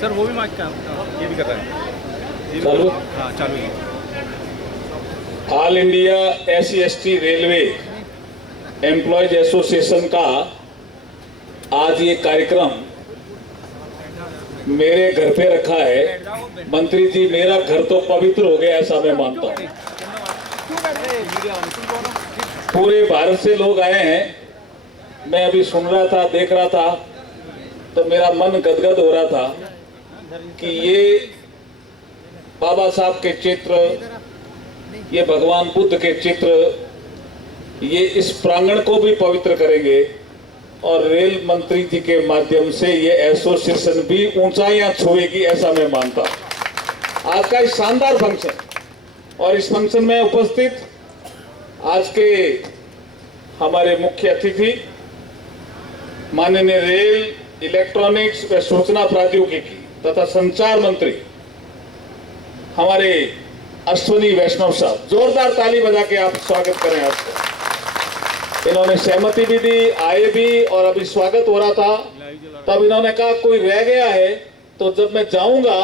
Sir वो भी mic का ये भी कर रहा है। चालू? हाँ चालू है। All India SC/ST railway employees association का आज ये कार्यक्रम मेरे घर पे रखा है। मंत्री जी, मेरा घर तो पवित्र हो गया ऐसा मैं मानता हूँ। पूरे भारत से लोग आए हैं। मैं अभी सुन रहा था, देख रहा था, तो मेरा मन गदगद हो रहा था कि ये बाबा साहब के चित्र, ये भगवान बुद्ध के चित्र, ये इस प्रांगण को भी पवित्र करेंगे और रेल मंत्री जी के माध्यम से ये एसोसिएशन भी ऊंचाइयां छुएगी ऐसा मैं मानता हूं। आज का इस शानदार फंक्शन और इस फंक्शन में उपस्थित आज के हमारे मुख्य अतिथि माननीय रेल, इलेक्ट्रॉनिक्स व सूचना प्रौद्योगिकी तथा संचार मंत्री हमारे अश्विनी वैष्णव साहब, जोरदार ताली बजा के आप स्वागत करें आपको। इन्होंने सहमति भी दी, आए भी, और अभी स्वागत हो रहा था तब इन्होंने कहा कोई रह गया है तो जब मैं जाऊंगा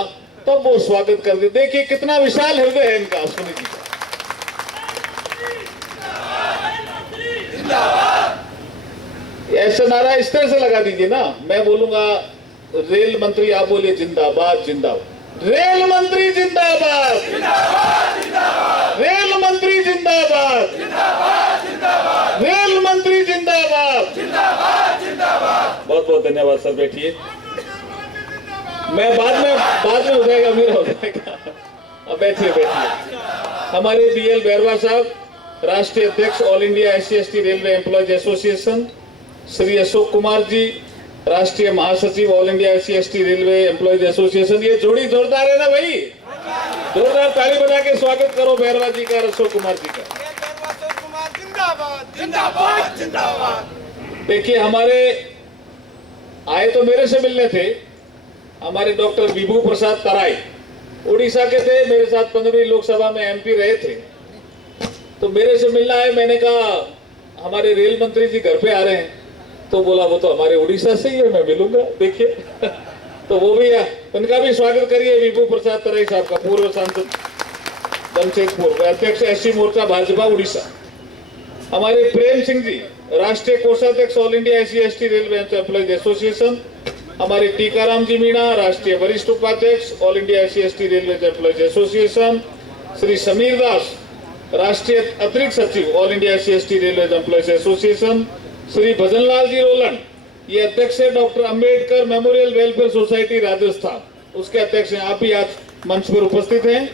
तब वो स्वागत कर दे। देखिए कितना विशाल हृदय है इनका, अश्विनी जी का। ऐसा नारा इस तरह से लगा दीजिए ना, मैं बोलूंगा रेल मंत्री, आप बोलिए जिंदाबाद जिंदाबाद। रेल मंत्री जिंदाबाद, रेल मंत्री जिंदाबाद, रेल मंत्री जिंदाबाद। बहुत बहुत धन्यवाद सर, बैठिए। मैं बाद में हो जाएगा, मेरा हो जाएगा। अब बैठिए बैठिए। हमारे BL बैरवा साहब, राष्ट्रीय अध्यक्ष all India SC/ST railway employees association, Shri Ashok Kumar ji, राष्ट्रीय महासचिव all India SC/ST railway employees association. ये जोड़ी जोरदार है ना भाई? जोरदार ताली बजा के स्वागत करो बैरवा जी का, अशोक कुमार जी का। जिंदाबाद जिंदाबाद। देखिए हमारे आए तो मेरे से मिलने थे, हमारे डॉक्टर विभू प्रसाद तराई उड़ीसा के थे, मेरे साथ 15वीं लोकसभा में MP रहे थे। तो मेरे से मिलना है, मैंने कहा हमारे रेल मंत्री जी घर पे आ रहे हैं, तो बोला वो तो हमारे उड़ीसा से ही है, मैं मिलूंगा। देखिए तो वो भी है, उनका भी स्वागत करिए। विभू प्रसाद तराई साहब का, पूर्व सांसद जमशेदपुर, अध्यक्ष SC मोर्चा भाजपा उड़ीसा। हमारे प्रेम सिंह जी, राष्ट्रीय कोषाध्यक्ष all India SC/ST railway employees association. हमारे टीकाराम जी मीणा, राष्ट्रीय वरिष्ठ उपाध्यक्ष all India SC/ST railway employees association. Shri Sameer Das, राष्ट्रीय अतिरिक्त सचिव all India SC/ST railway employees association. Shri Bhajanlal ji Rolan, ये अध्यक्ष है doctor Ambedkar memorial welfare society Rajasthan, उसके अध्यक्ष हैं, आप भी आज मंच पर उपस्थित हैं।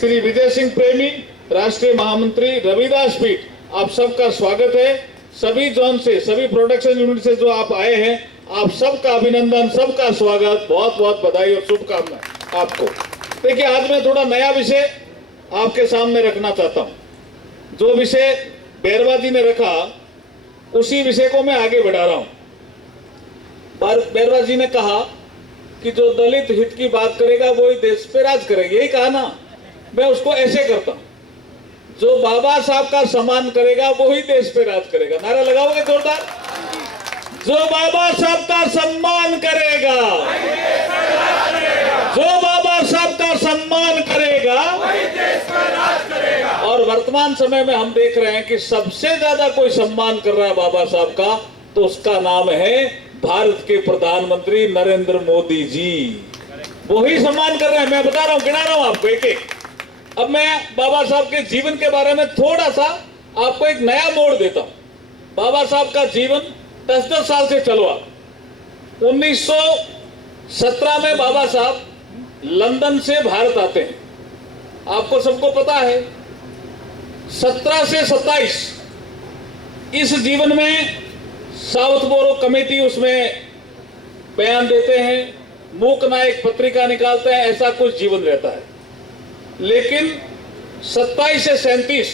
श्री विजय सिंह प्रेमी, राष्ट्रीय महामंत्री रविदास पीठ, आप सबका स्वागत है। सभी जोन से, सभी प्रोडक्शन यूनिट से जो आप आए हैं, आप सबका अभिनंदन, सबका स्वागत, बहुत बहुत बधाई और शुभकामनाएं आपको। देखिए आज मैं थोड़ा नया विषय आपके सामने रखना चाहता हूं। जो विषय बैरवा जी ने रखा उसी विषय को मैं आगे बढ़ा रहा हूं। बैरवा जी ने कहा कि जो दलित हित की बात करेगा वो ही देश पे राज करेगा, यही कहा ना। मैं उसको ऐसे करता हूं, जो बाबा साहब का सम्मान करेगा वो ही देश पे राज करेगा। नारा लगाओगे जोरदार? जो बाबा साहब का सम्मान करेगा, जो बाबा साहब का सम्मान करेगा वही देश पर राज करेगा। और वर्तमान समय में हम देख रहे हैं कि सबसे ज्यादा कोई सम्मान कर रहा है बाबा साहब का, तो उसका नाम है भारत के प्रधानमंत्री नरेंद्र मोदी जी। वही सम्मान कर रहे हैं। मैं बता रहा हूं, गिना रहा हूं आपको एक एक। अब मैं बाबा साहब के जीवन के बारे में थोड़ा सा आपको एक नया मोड़ देता हूं। बाबा साहब का जीवन 10-10 साल से चलो आप। 1917 में बाबा साहब लंदन से भारत आते हैं, आपको सबको पता है। 17 से 27 इस जीवन में साउथ बोरो कमेटी उसमें बयान देते हैं, मूक नायक पत्रिका निकालते हैं, ऐसा कुछ जीवन रहता है। लेकिन 27 से 37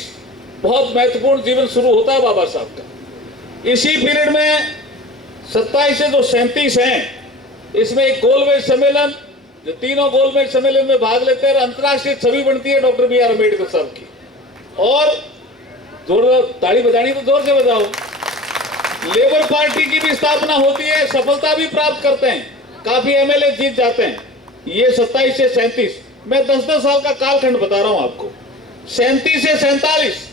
बहुत महत्वपूर्ण जीवन शुरू होता है बाबा साहब का। इसी पीरियड में 27 से जो 37 हैं, इसमें एक गोलमेज सम्मेलन, जो तीनों गोलमेज सम्मेलन में भाग लेते हैं, अंतर्राष्ट्रीय छवि बनती है डॉक्टर BR अम्बेडकर साहब की। और जोर ताली बजानी तो जोर से बजाओ। लेबर पार्टी की भी स्थापना होती है, सफलता भी प्राप्त करते हैं, काफी MLA जीत जाते हैं। ये 27 से 37, मैं 10-10 साल का कालखंड बता रहा हूं आपको। 37 से 47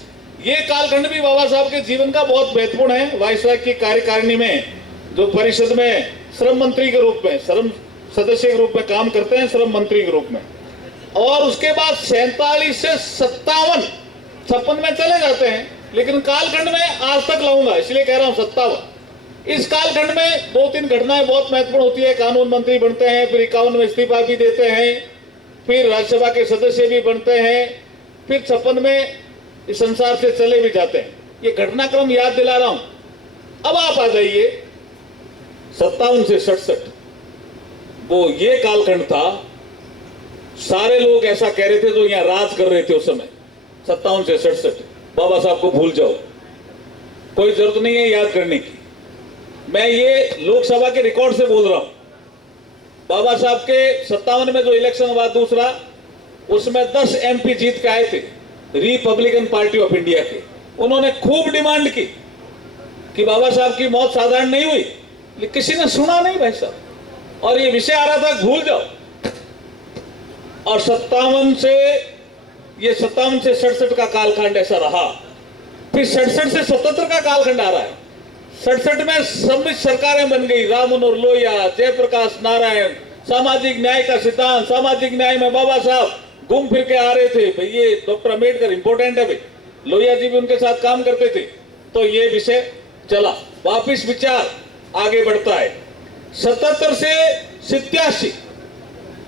ये कालखंड भी बाबा साहब के जीवन का बहुत महत्वपूर्ण है। वायसराय की कार्यकारिणी में जो परिषद में श्रम मंत्री के रूप में, श्रम सदस्य के रूप में काम करते हैं, श्रम मंत्री के रूप में। और उसके बाद 47 से 57 में चले जाते हैं, लेकिन कालखंड में आज तक लाऊंगा, इसलिए कह रहा हूं 57। इस कालखंड में 2-3 घटनाएं बहुत महत्वपूर्ण होती है। कानून मंत्री बनते हैं, फिर 51 में इस्तीफा भी देते हैं, फिर राज्यसभा के सदस्य भी बनते हैं, फिर 56 में इस संसार से चले भी जाते हैं। ये घटनाक्रम याद दिला रहा हूं। अब आप आ जाइए 57 से 67, वो ये कालखंड था। सारे लोग ऐसा कह रहे थे जो यहां राज कर रहे थे उस समय, 57 से 67। बाबा साहब को भूल जाओ, कोई जरूरत नहीं है याद करने की। मैं ये लोकसभा के रिकॉर्ड से बोल रहा हूं। बाबा साहब के 57 में जो इलेक्शन हुआ दूसरा, उसमें 10 MP जीत के आए थे रिपब्लिकन पार्टी ऑफ इंडिया के। उन्होंने खूब डिमांड की कि बाबा साहब की मौत साधारण नहीं हुई, लेकिन किसी ने सुना नहीं भाई साहब, और ये विषय आ रहा था भूल जाओ। और 57 से 67 का कालखंड ऐसा रहा। फिर 67 से 77 का कालखंड आ रहा है। 67 में सम्मिश्र सरकारें बन गई, राम मनोहर लोहिया, जयप्रकाश नारायण, सामाजिक न्याय का सिद्धांत। सामाजिक न्याय में बाबा साहब घूम फिर के आ रहे थे। भाई ये डॉक्टर अम्बेडकर इंपॉर्टेंट है, भाई लोहिया जी भी उनके साथ काम करते थे। तो ये विषय चला, वापिस विचार आगे बढ़ता है। 77 से 87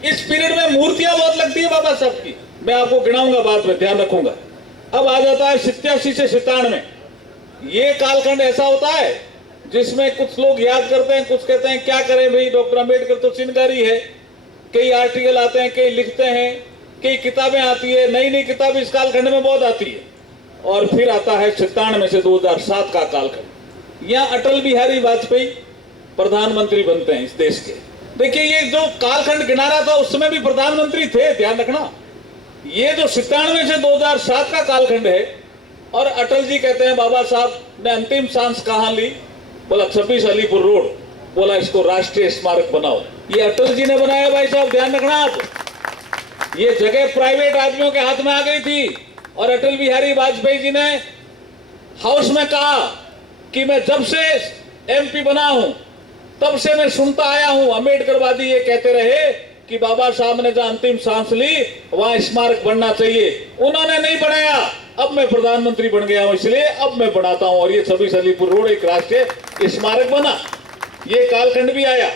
इस पीरियड में मूर्तियां बहुत लगती है बाबा साहब की, मैं आपको गिनाऊंगा बाद में, ध्यान रखूंगा। अब आ जाता है 87 से 97। ये कालखंड ऐसा होता है जिसमें कुछ लोग याद करते हैं, कुछ कहते हैं क्या करें भाई, डॉक्टर अम्बेडकर तो चिन्हकारी है। कई आर्टिकल आते हैं, कई लिखते हैं, कई किताबें आती है, नई नई किताब इस कालखंड में बहुत आती है। और फिर आता है 97 से 2007 का कालखंड। यहाँ अटल बिहारी वाजपेयी प्रधानमंत्री बनते हैं इस देश के। देखिए ये जो कालखंड गिना रहा था उस समय भी प्रधानमंत्री थे, ध्यान रखना। ये जो 97 से 2007 का कालखंड है, और अटल जी कहते हैं बाबा साहब ने अंतिम सांस कहां ली, बोला 26 अलीपुर रोड, बोला इसको राष्ट्रीय स्मारक बनाओ। ये अटल जी ने बनाया भाई साहब, ध्यान रखना आप। ये जगह प्राइवेट आदमियों के हाथ में आ गई थी, और अटल बिहारी वाजपेयी जी ने हाउस में कहा कि मैं जब से MP बना हूं तब से मैं सुनता आया हूं, अम्बेडकरवादी ये कहते रहे कि बाबा साहब ने जहां अंतिम सांस ली वहां स्मारक बनना चाहिए। उन्होंने नहीं बनाया, अब मैं प्रधानमंत्री बन गया हूं इसलिए अब मैं बनाता हूं, और ये 26 अलीपुर रोड एक राष्ट्रीय स्मारक बना। ये कालखंड भी आया।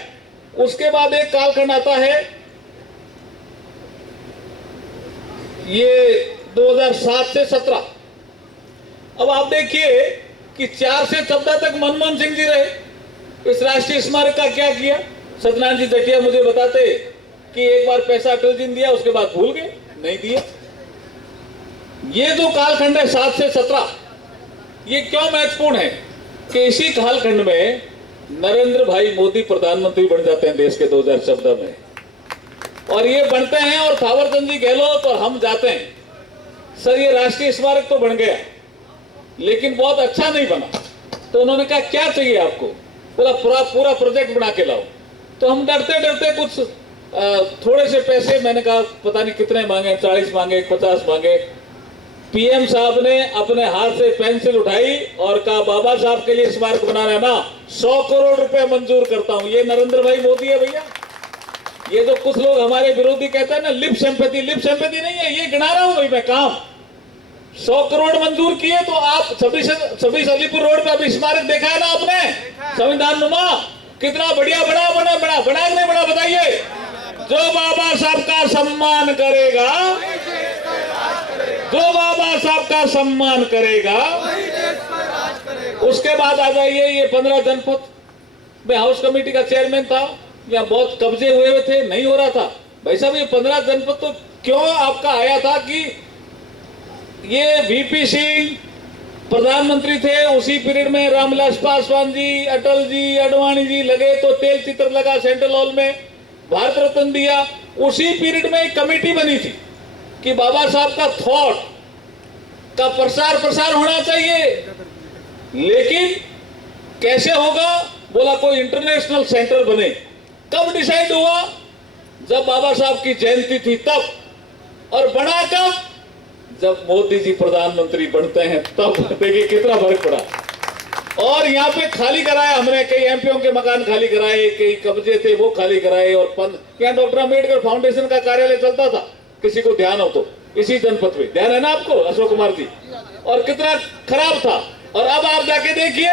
उसके बाद एक कालखंड आता है ये 2007 से 17। अब आप देखिए कि 4 से 14 तक मनमोहन सिंह जी रहे। इस राष्ट्रीय स्मारक का क्या किया? सत्यनारायण जी जटिया मुझे बताते कि एक बार पैसा अटल जी ने दिया, उसके बाद भूल गए, नहीं दिया। ये जो कालखंड है 7 से 17, ये क्यों महत्वपूर्ण है कि इसी कालखंड में नरेंद्र भाई मोदी प्रधानमंत्री बन जाते हैं देश के 2014 में, और ये बनते हैं और थावरचंद जी गहलोत और हम जाते हैं, सर ये राष्ट्रीय स्मारक तो बन गया लेकिन बहुत अच्छा नहीं बना। तो उन्होंने कहा क्या चाहिए आपको? बोला पूरा प्रोजेक्ट बना के लाओ। तो हम डरते डरते कुछ थोड़े से पैसे, मैंने कहा पता नहीं कितने मांगे, 40 मांगे, 50 मांगे। PM साहब ने अपने हाथ से पेंसिल उठाई और कहा बाबा साहब के लिए स्मारक बनाना है ना, 100 करोड़ रुपए मंजूर करता हूं। ये नरेंद्र भाई मोदी है भैया। ये जो कुछ लोग हमारे विरोधी कहते हैं ना लिप सिंपैथी नहीं है, ये गिना रहा हूं भाई मैं काम। 100 करोड़ मंजूर किए। तो आप 26 अलीपुर रोड पे अभी स्मारक देखा है ना आपने, संविधान नुमा, कितना बढ़िया बड़ा नहीं बड़ा बताइए। जो बाबा साहब का सम्मान करेगा, जो बाबा साहब का सम्मान करेगा, उसके बाद आ जाइए ये 15 जनपद। मैं हाउस कमेटी का चेयरमैन था, यहाँ बहुत कब्जे हुए थे, नहीं हो रहा था भाई साहब। ये 15 जनपद तो क्यों आपका आया था कि ये VP सिंह प्रधानमंत्री थे, उसी पीरियड में रामविलास पासवान जी, अटल जी, अडवाणी जी लगे तो तेल चित्र लगा सेंट्रल हॉल में, भारत रत्न दिया। उसी पीरियड में एक कमेटी बनी थी कि बाबा साहब का थॉट का प्रसार होना चाहिए, लेकिन कैसे होगा? बोला कोई इंटरनेशनल सेंटर बने। कब डिसाइड हुआ? जब बाबा साहब की जयंती थी तब, और बड़ा कब, जब मोदी जी प्रधानमंत्री बनते हैं तब। देखिए कितना फर्क पड़ा। और यहाँ पे खाली कराया हमने, कई एमपीओ के मकान खाली कराए, कई कब्जे थे वो खाली कराए। और यहाँ डॉक्टर अम्बेडकर फाउंडेशन का कार्यालय चलता था, किसी को ध्यान हो तो, इसी जनपद में, ध्यान है ना आपको, अशोक कुमार जी, और कितना खराब था। और अब आप जाके देखिए,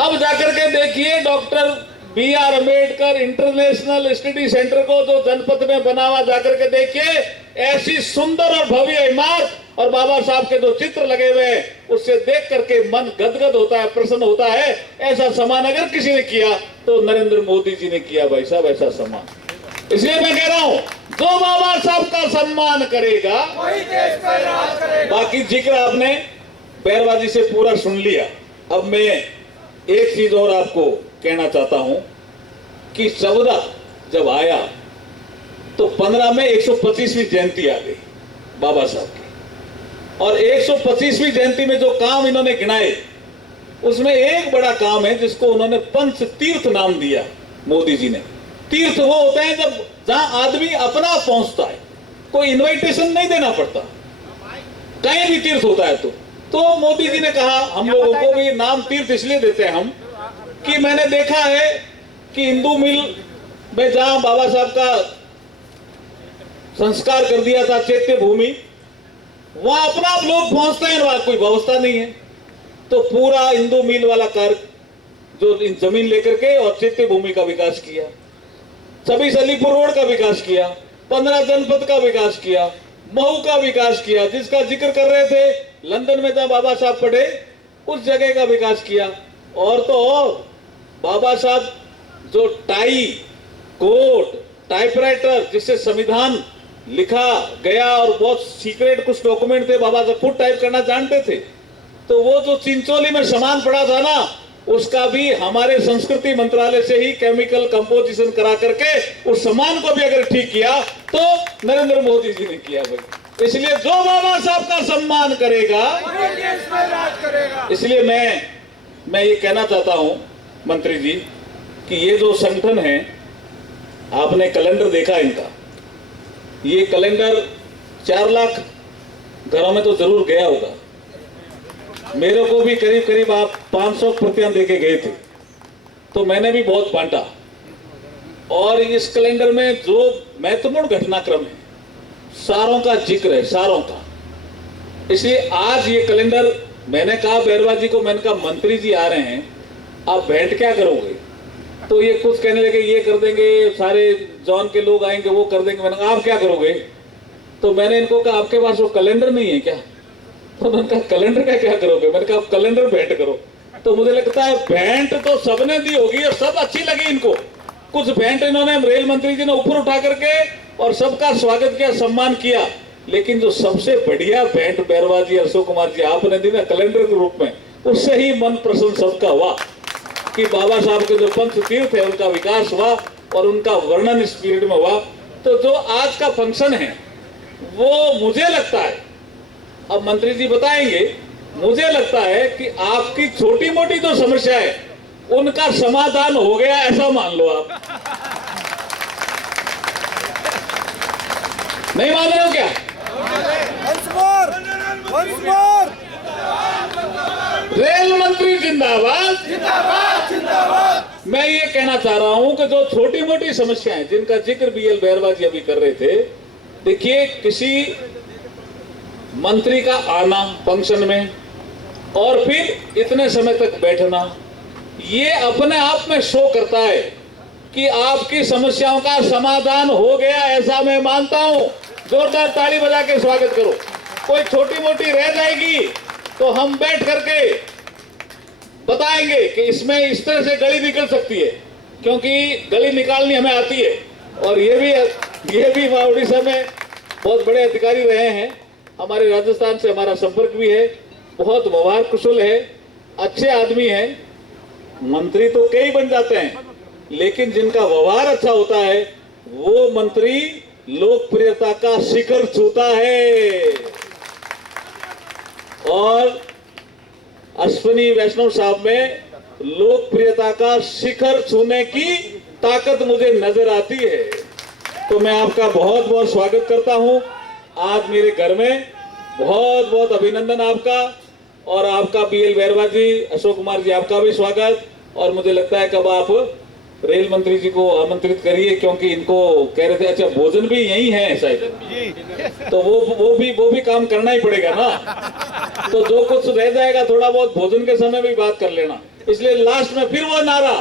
अब जाकर के देखिए doctor B R. Ambedkar international study centre को जो जनपद में बना हुआ, जाकर के देखिए, ऐसी सुंदर और भव्य इमारत और बाबा साहब के जो चित्र लगे हुए हैं, उससे देख करके मन गदगद होता है, प्रसन्न होता है। ऐसा सम्मान अगर किसी ने किया तो नरेंद्र मोदी जी ने किया भाई साहब, ऐसा सम्मान। इसलिए मैं कह रहा हूं, जो बाबा साहब का सम्मान करेगा वही देश पर राज करेगा। बाकी जिक्र आपने बैरवाजी से पूरा सुन लिया। अब मैं एक चीज और आपको कहना चाहता हूं कि 14 जब आया तो 15 में 125वीं जयंती आ गई बाबा साहब की, और 125वीं जयंती में जो काम इन्होंने गिनाए, उसमें एक बड़ा काम है जिसको उन्होंने पंच तीर्थ नाम दिया मोदी जी ने। तीर्थ वो होते हैं जब जहां आदमी अपना पहुंचता है, कोई इनविटेशन नहीं देना पड़ता, कहीं भी तीर्थ होता है। तो मोदी जी ने कहा, हम लोगों को भी नाम तीर्थ इसलिए देते हैं हम, कि मैंने देखा है कि हिंदू मिल में जहां बाबा साहब का संस्कार कर दिया था, चैत्य भूमि, वहां अपना आप लोग पहुंचते हैं, वहां कोई व्यवस्था नहीं है। तो पूरा हिंदू मिल वाला कार्य जो इन जमीन लेकर के और चैत्य भूमि का विकास किया, सभी सलीपुर रोड का विकास किया, 15 जनपद का विकास किया, महू का विकास किया, जिसका जिक्र कर रहे थे लंदन में जब बाबा साहब पढ़े उस जगह का विकास किया। और तो और बाबा साहब जो टाई, कोट, टाइपराइटर जिससे संविधान लिखा गया, और बहुत सीक्रेट कुछ डॉक्यूमेंट थे, बाबा साहब खुद टाइप करना जानते थे, तो वो जो चिंचोली में सामान पड़ा था ना, उसका भी हमारे संस्कृति मंत्रालय से ही केमिकल कंपोजिशन करा करके उस सामान को भी अगर ठीक किया तो नरेंद्र मोदी जी ने किया भाई। इसलिए जो बाबा साहब का सम्मान करेगा वही देश पर राज करेगा। इसलिए मैं ये कहना चाहता हूं मंत्री जी कि ये जो संगठन है, आपने कैलेंडर देखा इनका, ये कैलेंडर 4 लाख घरों में तो जरूर गया होगा। मेरे को भी करीब करीब आप 500 प्रतियां देके गए थे, तो मैंने भी बहुत बांटा। और इस कैलेंडर में जो महत्वपूर्ण घटनाक्रम है, सारों का जिक्र है, सारों का। इसलिए आज ये कैलेंडर, मैंने कहा बैरवा जी को, मैंने कहा मंत्री जी आ रहे हैं, आप भेंट क्या करोगे? तो ये कुछ कहने लगे, ये कर देंगे, सारे जॉन के लोग आएंगे वो कर देंगे। मैंने कहा आप क्या करोगे? तो मैंने इनको कहा आपके पास वो कैलेंडर नहीं है क्या? तो मैंने कहा कैलेंडर का क्या करोगे? मैंने कहा आप कैलेंडर भेंट करो। तो मुझे लगता है भेंट तो सबने दी होगी और सब अच्छी लगी इनको। कुछ भेंट इन्होंने रेल मंत्री जी ने ऊपर उठा करके और सबका स्वागत किया, सम्मान किया, लेकिन जो सबसे बढ़िया भेंट बैरवा जी, अशोक कुमार जी आपने दी ना कैलेंडर के रूप में, उससे ही मन प्रसन्न सबका हुआ कि बाबा साहब के जो पंच तीर्थ है उनका विकास हुआ और उनका वर्णन इस पीरियड में हुआ। तो जो आज का फंक्शन है वो मुझे लगता है, अब मंत्री जी बताएंगे, मुझे लगता है कि आपकी छोटी मोटी जो समस्या है उनका समाधान हो गया, ऐसा मान लो आप। नहीं मान रहे हो क्या? रेल मंत्री जिंदाबाद, जिंदाबाद जिंदाबाद। मैं ये कहना चाह रहा हूं कि जो छोटी मोटी समस्याएं जिनका जिक्र BL बैरवा जी अभी कर रहे थे, देखिए किसी मंत्री का आना फंक्शन में और फिर इतने समय तक बैठना, ये अपने आप में शो करता है कि आपकी समस्याओं का समाधान हो गया, ऐसा मैं मानता हूं। जोरदार ताली बजा के स्वागत करो। कोई छोटी मोटी रह जाएगी तो हम बैठ करके बताएंगे कि इसमें इस तरह से गली निकल सकती है, क्योंकि गली निकालनी हमें आती है। और ये भी वहाँ उड़ीसा में बहुत बड़े अधिकारी रहे हैं, हमारे राजस्थान से हमारा संपर्क भी है, बहुत व्यवहार कुशल है, अच्छे आदमी हैं। मंत्री तो कई बन जाते हैं, लेकिन जिनका व्यवहार अच्छा होता है वो मंत्री लोकप्रियता का शिखर छूता है। और अश्विनी वैष्णव साहब में लोकप्रियता का शिखर छूने की ताकत मुझे नजर आती है। तो मैं आपका बहुत बहुत स्वागत करता हूं आज मेरे घर में। बहुत बहुत अभिनंदन आपका, और आपका पीएल बैरवा जी, अशोक कुमार जी, आपका भी स्वागत। और मुझे लगता है कब आप रेल मंत्री जी को आमंत्रित करिए, क्योंकि इनको कह रहे थे अच्छा भोजन भी यही है शायद, तो वो भी काम करना ही पड़ेगा ना। तो जो कुछ रह जाएगा थोड़ा बहुत भोजन के समय भी बात कर लेना। इसलिए लास्ट में फिर वो नारा,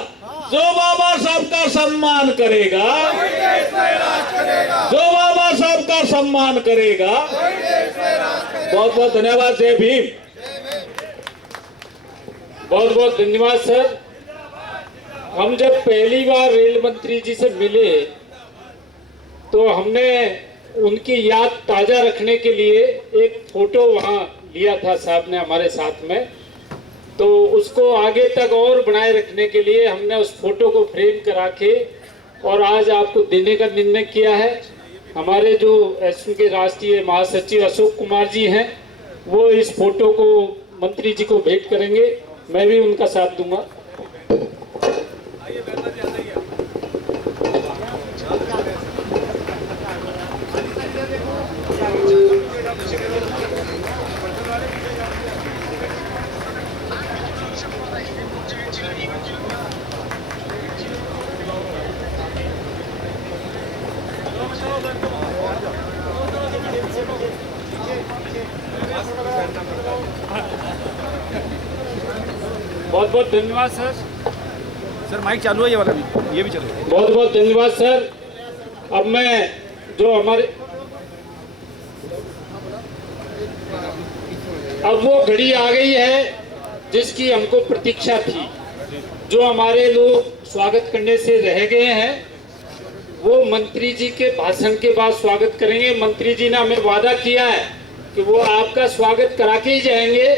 जो बाबा साहब का सम्मान करेगा, जो बाबा साहब का सम्मान करेगा। बहुत बहुत धन्यवाद। जय भीम। बहुत बहुत धन्यवाद सर। हम जब पहली बार रेल मंत्री जी से मिले तो हमने उनकी याद ताजा रखने के लिए एक फोटो वहां लिया था साहब ने हमारे साथ में, तो उसको आगे तक और बनाए रखने के लिए हमने उस फोटो को फ्रेम करा के और आज आपको देने का निर्णय किया है। हमारे जो एसपी के राष्ट्रीय महासचिव अशोक कुमार जी हैं, वो इस फोटो को मंत्री जी को भेंट करेंगे। मैं भी उनका साथ दूंगा। बहुत बहुत धन्यवाद सर। सर माइक चालू है, ये वाला भी, ये भी चलो। बहुत बहुत धन्यवाद सर। अब मैं जो हमारे अब वो घड़ी आ गई है जिसकी हमको प्रतीक्षा थी। जो हमारे लोग स्वागत करने से रह गए हैं वो मंत्री जी के भाषण के बाद स्वागत करेंगे। मंत्री जी ने हमें वादा किया है कि वो आपका स्वागत करा के ही जाएंगे।